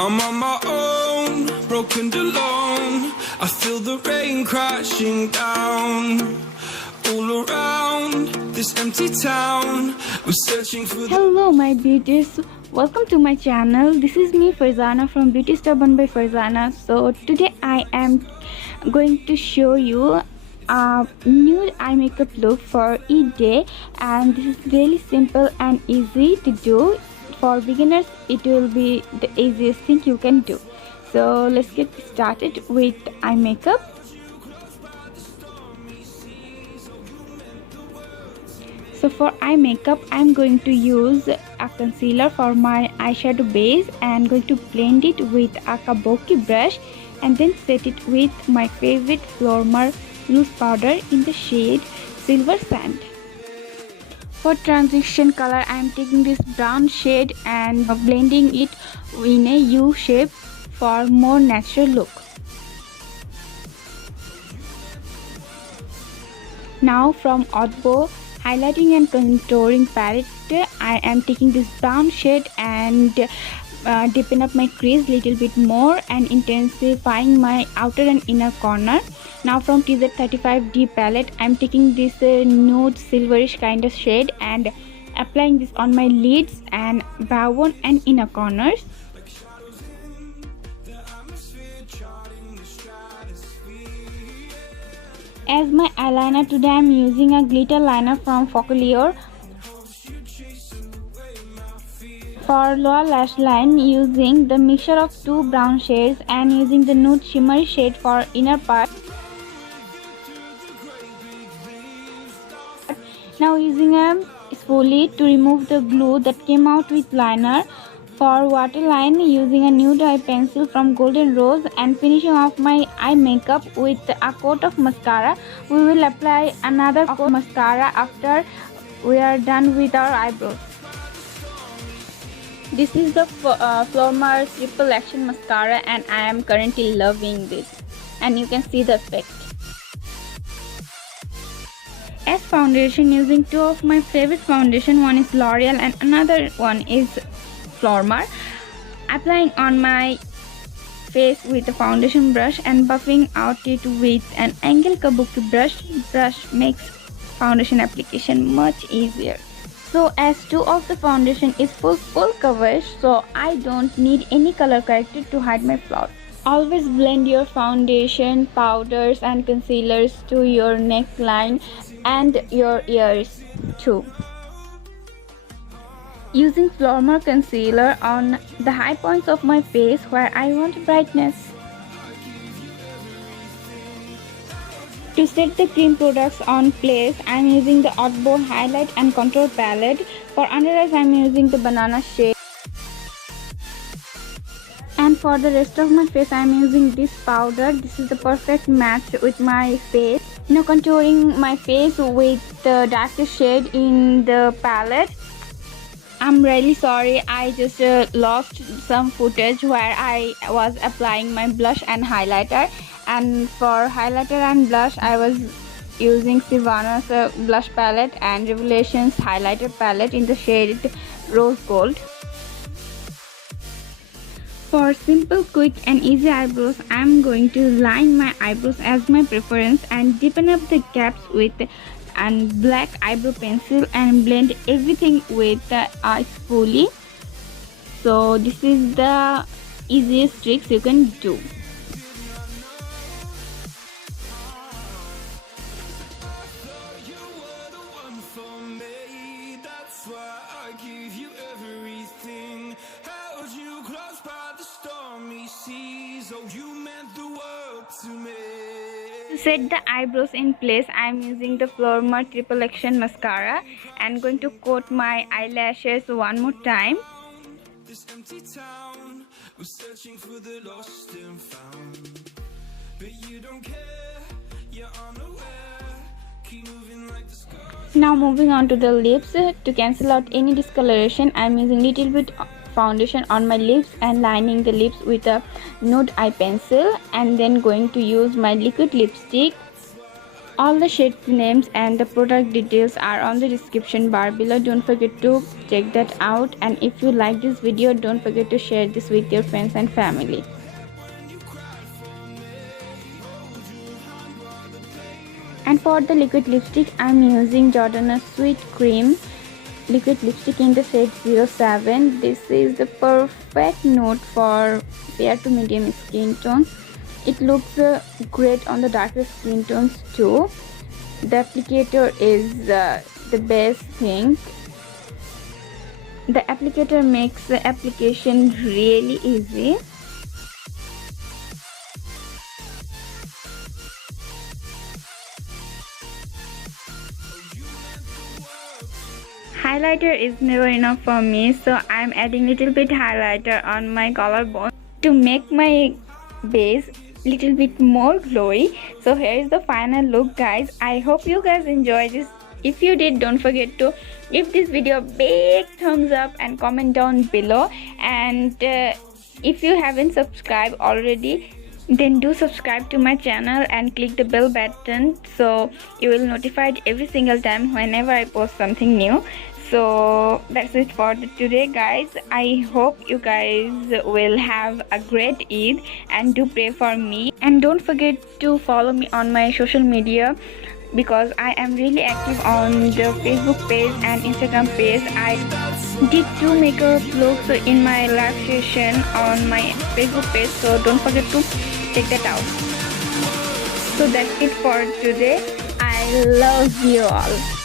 I'm on my own, broken and alone. I feel the rain crashing down all around this empty town. I'm searching for the... Hello my beauties, welcome to my channel. This is me Farzana from Beauties by Farzana. So today I am going to show you a nude eye makeup look for Eid day, and this is really simple and easy to do. For beginners it will be the easiest thing you can do. So let's get started with eye makeup. So for eye makeup I'm going to use a concealer for my eyeshadow base and going to blend it with a kabuki brush and then set it with my favorite Flormar loose powder in the shade Silver Sand. For transition color I am taking this brown shade and blending it in a U shape for more natural look. Now from Oddbow highlighting and contouring palette I am taking this brown shade and deepen up my crease little bit more and intensifying my outer and inner corner. Now from TZ35D palette I am taking this nude silverish kind of shade and applying this on my lids and brow bone and inner corners. As my eyeliner today I am using a glitter liner from Focalier. For lower lash line using the mixture of two brown shades and using the nude shimmery shade for inner part. Now using a spoolie to remove the glue that came out with liner. For waterline using a nude eye pencil from Golden Rose and finishing off my eye makeup with a coat of mascara. We will apply another coat of mascara after we are done with our eyebrows. This is the Flormar Triple Action Mascara and I am currently loving this, and you can see the effect. As foundation using two of my favorite foundation, one is L'Oreal and another one is Flormar. Applying on my face with a foundation brush and buffing out it with an angle kabuki brush. Brush makes foundation application much easier. So as two of the foundation is full coverage, so I don't need any color corrector to hide my flaws. Always blend your foundation, powders and concealers to your neckline and your ears too. Using Flormar concealer on the high points of my face where I want brightness. To set the cream products on place, I am using the Oddbow highlight and contour palette. For under eyes I am using the banana shade. And for the rest of my face I am using this powder. This is the perfect match with my face. Now contouring my face with the darkest shade in the palette. I'm really sorry, I just lost some footage where I was applying my blush and highlighter. And for highlighter and blush I was using Savannah's blush palette and Revelation's highlighter palette in the shade Rose Gold. For simple, quick and easy eyebrows, I am going to line my eyebrows as my preference and deepen up the gaps with a black eyebrow pencil and blend everything with a spoolie. So this is the easiest tricks you can do. To set the eyebrows in place, I am using the Flormar Triple Action Mascara and going to coat my eyelashes one more time. This empty town, we're searching for the lost and found. But you don't care, you're unaware. Keep moving like the sky. Now moving on to the lips. To cancel out any discoloration, I am using little bit foundation on my lips and lining the lips with a nude eye pencil and then going to use my liquid lipstick All the shades names and the product details are on the description bar below. Don't forget to check that out, and if you like this video, don't forget to share this with your friends and family. And for the liquid lipstick, I'm using Jordana Sweet Cream liquid lipstick in the shade 07. This is the perfect nude for fair to medium skin tones. It looks great on the darker skin tones too. The applicator is the best thing. The applicator makes the application really easy. Highlighter is never enough for me, so I'm adding little bit highlighter on my collarbone to make my base little bit more glowy. So here is the final look, guys. I hope you guys enjoy this. If you did, don't forget to give this video a big thumbs up and comment down below. And if you haven't subscribed already, then do subscribe to my channel and click the bell button so you will notified every single time whenever I post something new. So that's it for today, guys. I hope you guys will have a great Eid, and do pray for me. And don't forget to follow me on my social media, because I am really active on the Facebook page and Instagram page. I did 2 makeup looks in my live session on my Facebook page, so don't forget to check that out. So that's it for today. I love you all.